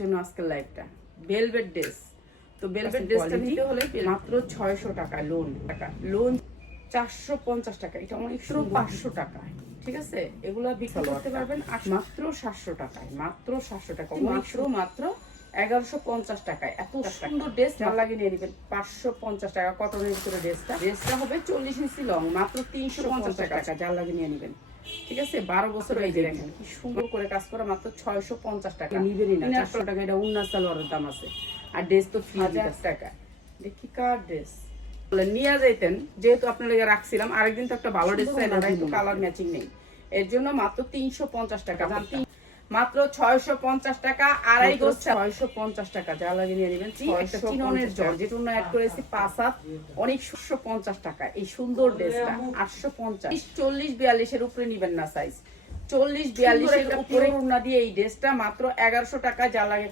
জন্য আজকের লাইভটা ভেলভেট ড্রেস। তো ভেলভেট ড্রেসটা নিতে হলে মাত্র 600 টাকা লোন 450 টাকা, এটা অনেক 500 টাকা। ঠিক আছে, এগুলো বিক্রি করতে পারবেন মাত্র 700 টাকায়, মাত্র 700 টাকা, মাত্র 1150 টাকায়। এত সুন্দর ড্রেস ভালো লাগে নিয়ে নেবেন। 550 টাকা কটনের ভিতরে ড্রেসটা হবে 40 ইঞ্চি লং, মাত্র 350 টাকা। যার লাগে নিয়ে নেবেন। ঠিক আছে, 12 বছর এই যে দেখেন কি সুন্দর করে কাজ করা, মাত্র 650 টাকা। নিবেনই না 400 টাকা, এটা উন্না সালোয়ারের দাম আছে। আর ড্রেস তো 1000 টাকা। দেখি কার ড্রেস নিয়ে যাইতেন, যেহেতু আপনার লেগে রাখছিলাম। আরেকদিন তো একটা ভালো ড্রেস চাইলেন, কিন্তু কালার ম্যাচিং নেই, এর জন্য মাত্র 350 টাকা। মাত্র 650 টাকা, আড়াই গজ 650 টাকা। যা লাগে নিয়ে নেবেন। চিননের জর্জেট অন্য অ্যাড করেছি 5 হাত, অনেক 750 টাকা। এই সুন্দর ড্রেসটা 850। 40-42 এর উপরে নিবেন না সাইজ, 40-42 এর উপরে ওড়না দিয়ে এই ড্রেসটা মাত্র 1100 টাকা। যা লাগে